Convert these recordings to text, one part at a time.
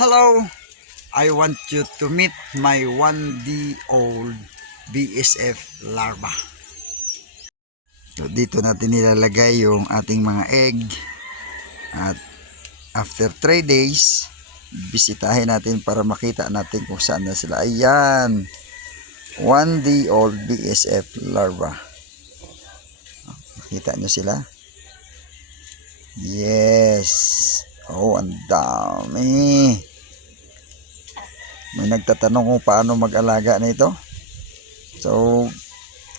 Hello, I want you to meet my 1-day-old BSF larva. So, dito natin nilalagay yung ating mga egg at after 3 days, bisitahin natin para makita natin kung saan na sila. Ayan, 1-day-old BSF larva. Makita nyo sila? Yes. Oh, ang dami. May nagtatanong kung paano mag-alaga nito. So,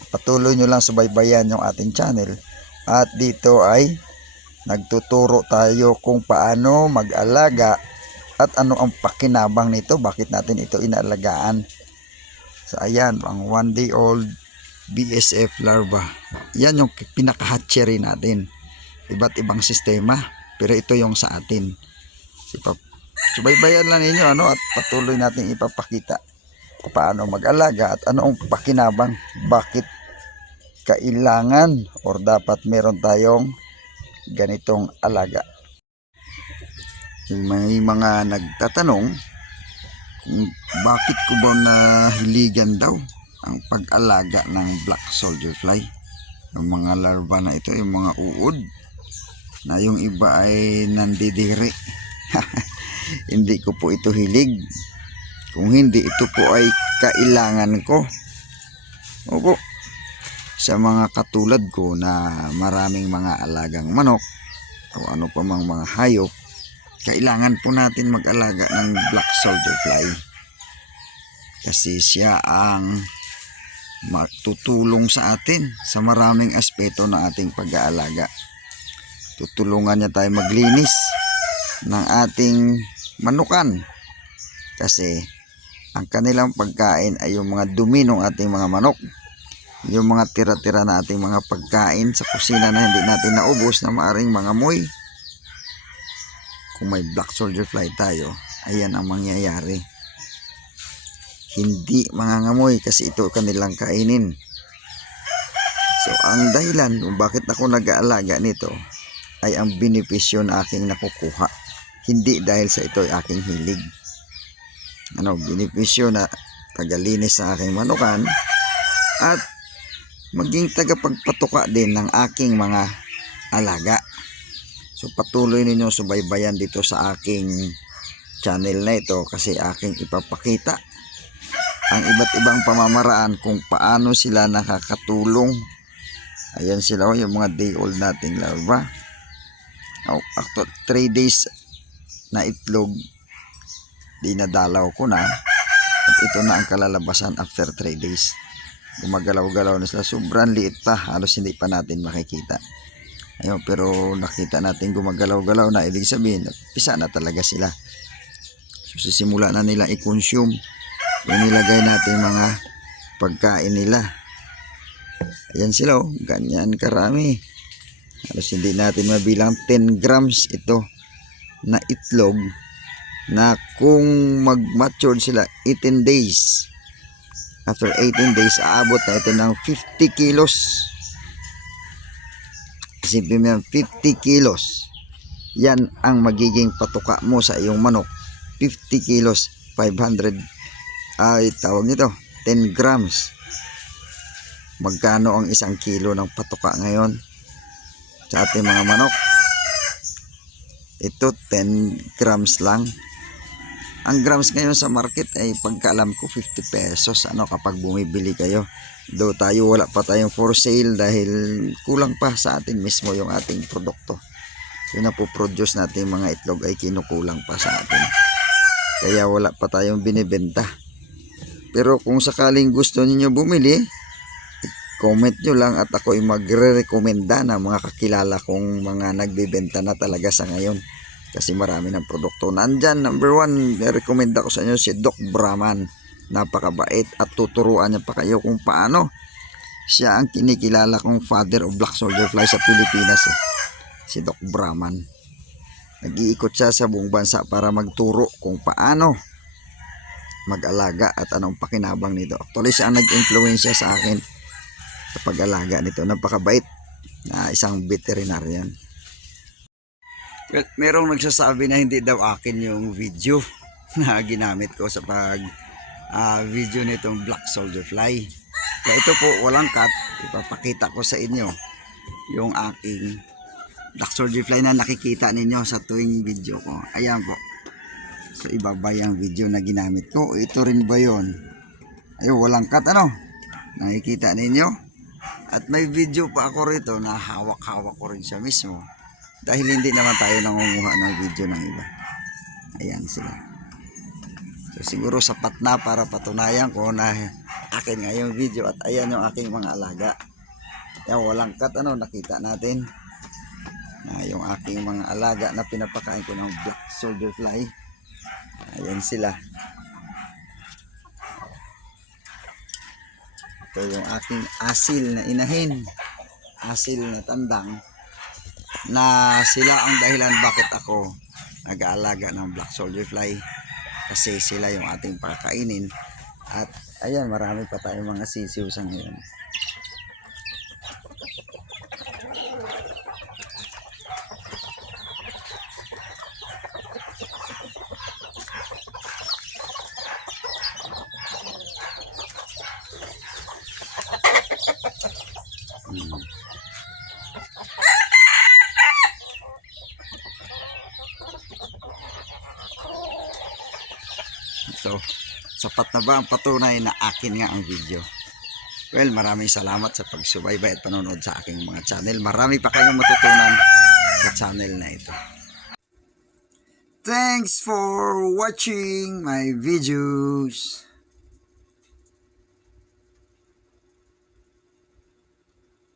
patuloy nyo lang subaybayan yung ating channel. At dito ay nagtuturo tayo kung paano mag-alaga at ano ang pakinabang nito. Bakit natin ito inaalagaan. So, ayan, ang 1-day-old BSF larva. Yan yung pinaka-hatchery natin. Iba't ibang sistema. Pero ito yung sa atin. Subaybayan lang ninyo at patuloy natin ipapakita kung paano mag-alaga at ano ang pakinabang. Bakit kailangan or dapat meron tayong ganitong alaga. May mga nagtatanong kung bakit ko ba nahiligan daw ang pag-alaga ng black soldier fly. Yung mga larva na ito, yung mga uod na yung iba ay nandidiri. Hindi ko po ito hilig. Kung hindi, ito po ay kailangan ko. Opo. Sa mga katulad ko na maraming mga alagang manok o ano pa mang mga hayop, kailangan po natin mag-alaga ng black soldier fly. Kasi siya ang matutulong sa atin sa maraming aspeto ng ating pag-aalaga. Tutulungan niya tayo maglinis ng ating manukan kasi ang kanilang pagkain ay yung mga dumi ng ating mga manok, yung mga tira-tira na ating mga pagkain sa kusina na hindi natin naubos na maaring mga moy. Kung may black soldier fly tayo, ayan ang mangyayari, hindi mangangamoy kasi ito kanilang kainin. So ang dahilan kung bakit ako nag-aalaga nito ay ang benepisyo na aking nakukuha, hindi dahil sa ito ay aking hilig. Benepisyo na tagalinis sa aking manukan at maging tagapagpatuka din ng aking mga alaga. So patuloy ninyong subaybayan dito sa aking channel na ito kasi aking ipapakita ang iba't ibang pamamaraan kung paano sila nakakatulong. Ayan sila, yung mga day old nating larva. After 3 days na itlog, dinadalaw ko na at ito na ang kalalabasan after 3 days. Gumagalaw-galaw na sila, sobrang liit pa, halos hindi pa natin makikita. Ayun, pero nakita natin gumagalaw-galaw na, ibig sabihin pisa na talaga sila. So sisimula na nila i-consume yung nilagay natin mga pagkain nila. Ayan sila, ganyan karami. Halos hindi natin mabilang. 10 grams ito na itlog na kung mag-mature sila 18 days. After 18 days, aabot na ito ng 50 kilos. Isipin mo yan, 50 kilos. Yan ang magiging patuka mo sa iyong manok. 50 kilos, 500, ay tawag nito, 10 grams. Magkano ang 1 kilo ng patuka ngayon sa ating mga manok? Ito 10 grams lang. Ang grams ngayon sa market ay pagkaalam ko 50 pesos kapag bumibili kayo. Do tayo wala pa tayong for sale dahil kulang pa sa atin mismo yung ating produkto. Yung napoproduce natin mga itlog ay kinukulang pa sa atin. Kaya wala pa tayong binibenta. Pero kung sakaling gusto niyo bumili, comment nyo lang at ako ay magre-recommenda ng mga kakilala kong mga nagbibenta na talaga sa ngayon. Kasi marami ng produkto. Nandyan, number 1, recommend ako sa inyo si Doc Brahman. Napakabait at tuturuan niya pa kayo kung paano. Siya ang kinikilala kong father of black soldier fly sa Pilipinas. Si Doc Brahman. Nag-iikot siya sa buong bansa para magturo kung paano mag-alaga at anong pakinabang nito. Actually, siya ang nag-influensya sa akin sa pag-alaga nito. Napakabait na isang veterinarian. Well, merong nagsasabi na hindi daw akin yung video na ginamit ko sa pag video nitong black soldier fly. Kaya ito po walang cut, ipapakita ko sa inyo yung aking black soldier fly na nakikita ninyo sa tuwing video ko. Ayan po. So ibaba yung video na ginamit ko. Ito rin ba yun? Ayun, walang cut ano? Nakikita ninyo? At may video pa ako rito na hawak-hawak ko rin siya mismo. Dahil hindi naman tayo nangunguha ng video ng iba. Ayan sila. So siguro sapat na para patunayan ko na akin nga yung video at ayan yung aking mga alaga. Ayan, walang cut ano, nakita natin. Na yung aking mga alaga na pinapakain ko ng black soldier fly. Ayan sila. Ito yung aking asil na inahin. Asil na tandang. Na sila ang dahilan bakit ako nag-aalaga ng black soldier fly. Kasi sila yung ating pakakainin. At ayan, marami pa tayong mga sisiw sa ngayon. So, sapat na ba ang patunay na akin nga ang video? Well, maraming salamat sa pagsubaybay at panonood sa aking mga channel. Marami pa kayong matutunan sa channel na ito. Thanks for watching my videos.